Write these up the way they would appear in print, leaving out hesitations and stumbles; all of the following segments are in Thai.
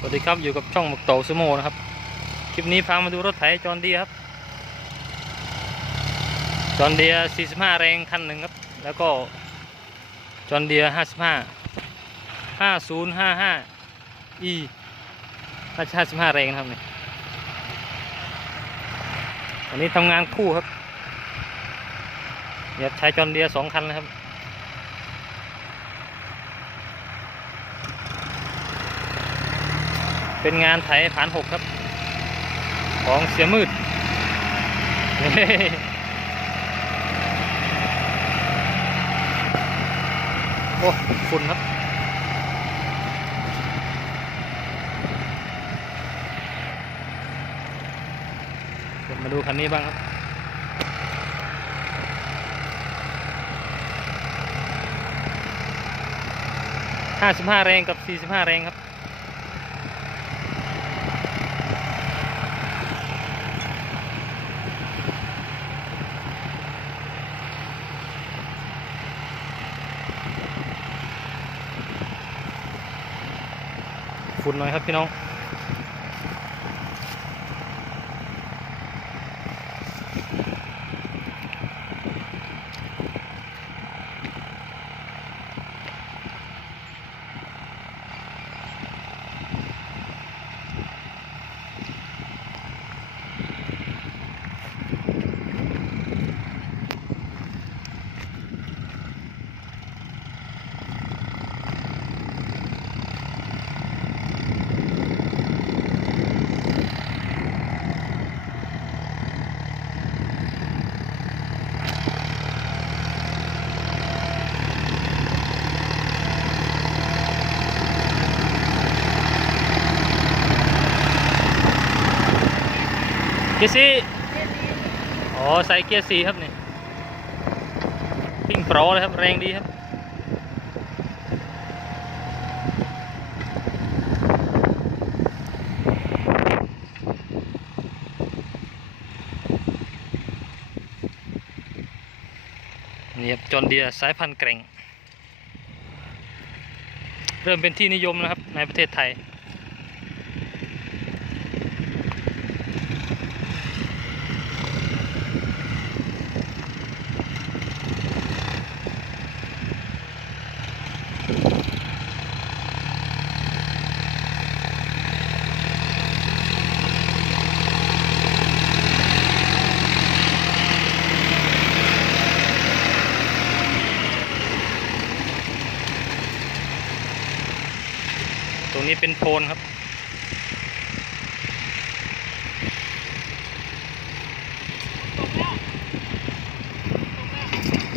สวัสดีครับอยู่กับช่องหมกโตซูโม่นะครับคลิปนี้พามาดูรถไถจอห์นเดียร์ครับจอห์นเดียร์45แรงคันหนึ่งครับแล้วก็จอห์นเดียร์5055E น่าจะ55แรงนะครับนี่อันนี้ทำงานคู่ครับอยากใช้จอห์นเดียร์2คันนะครับเป็นงานไถผ่าน6ครับของเสียมืด โอ้ฝุ่นครับเดี๋ยวมาดูคันนี้บ้างครับ55แรงกับ45แรงครับฝุ่นหน่อยครับพี่น้องเกียร์สี่อ๋อใส่เกียร์4ครับนี่ปิ้งโปรเลยครับแรงดีครับนี่ครับจอห์นเดียร์สายพันธุ์แกร่งเริ่มเป็นที่นิยมนะครับในประเทศไทยตรงนี้เป็นโพนครับ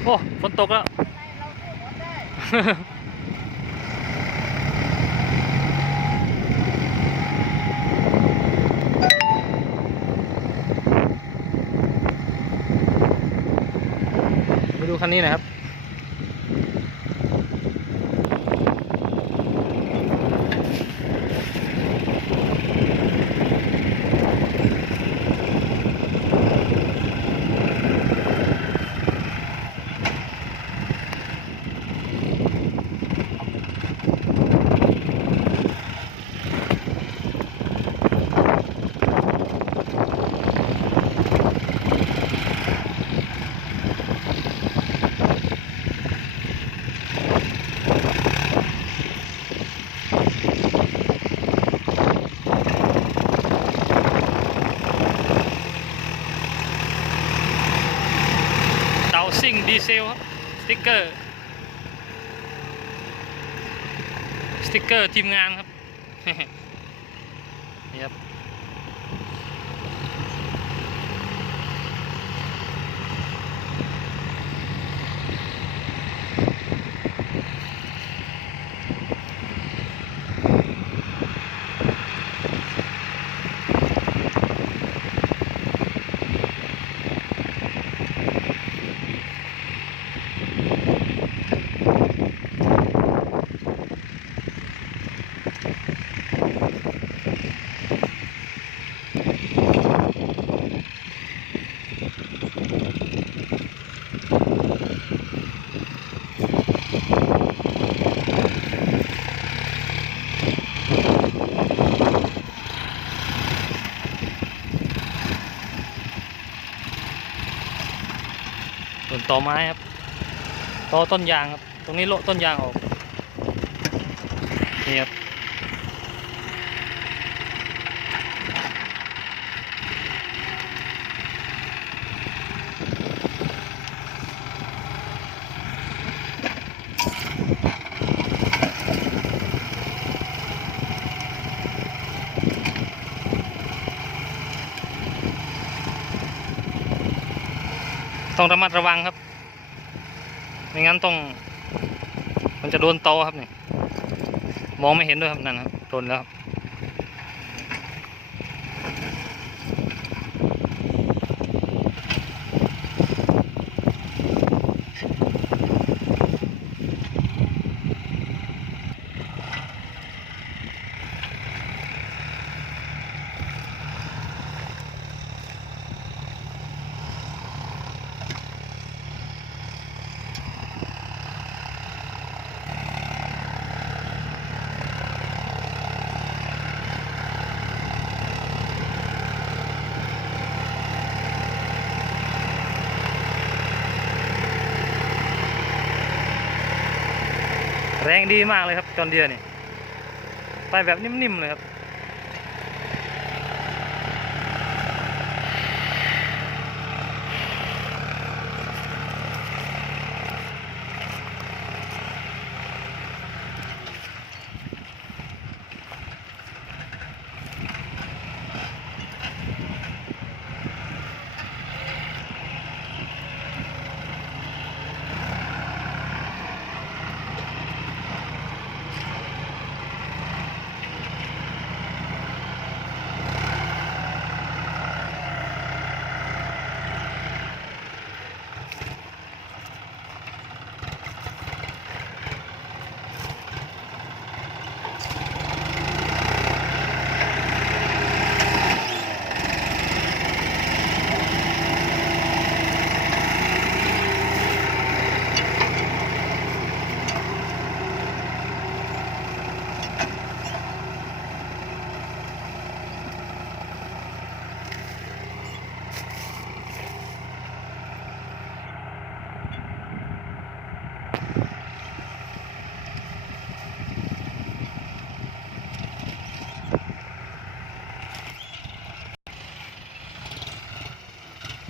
โอ้ฝนตกแล้ว ไปดูคันนี้หน่อยครับเตาซิ่งดีเซลครับสติ๊กเกอร์ทีมงานครับ นี่ครับ ต่อไม้ครับต่อต้นยางครับตรงนี้โละต้นยางออกนี่ครับต้องระมัดระวังครับไม่งั้นต้องมันจะโดนตอครับนี่มองไม่เห็นด้วยครับนั่นครับโดนแล้วแรงดีมากเลยครับจอนเดียร์นี่ไปแบบนิ่มๆเลยครับ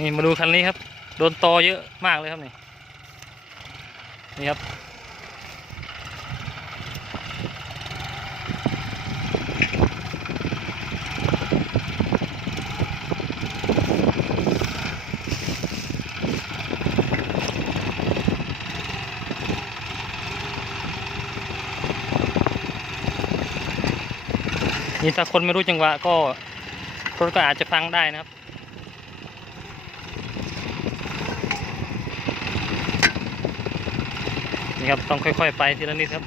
นี่มาดูคันนี้ครับโดนตอเยอะมากเลยครับนี่นี่ครับนี่ถ้าคนไม่รู้จังหวะก็รถก็อาจจะพังได้นะครับนี่ครับต้องค่อยๆไปทีละนิดครับ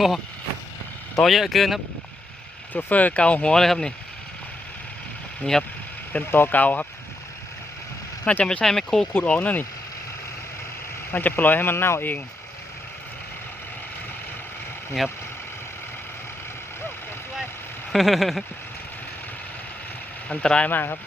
โอ้ต่อเยอะเกินครับโชเฟอร์เกาหัวเลยครับนี่นี่ครับเป็นตอเกาครับน่าจะไม่ใช่แมคโครขุดออกนั่นนี่น่าจะปล่อยให้มันเน่าเองนี่ครับ อันตรายมากครับ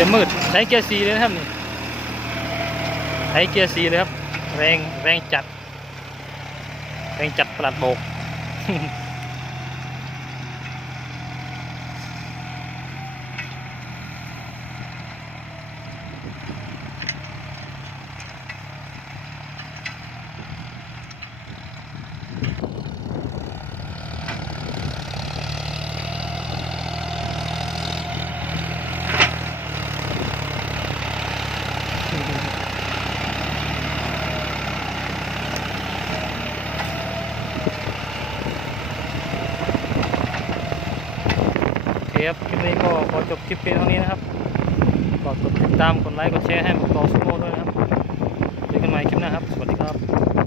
กียร์มืดใช้เกียร์ 4เลยนะครับนี่ใช้เกียร์ 4เลยครับแรงจัดประหลัดโบก โอเคครับคลิปนี้ก็ขอจบคลิปเพียงเท่านี้นะครับก็กดติดตามกดไลค์กดแชร์ให้ผมต่อสโมด้วยนะครับเจอกันใหม่คลิปหน้าครับสวัสดีครับ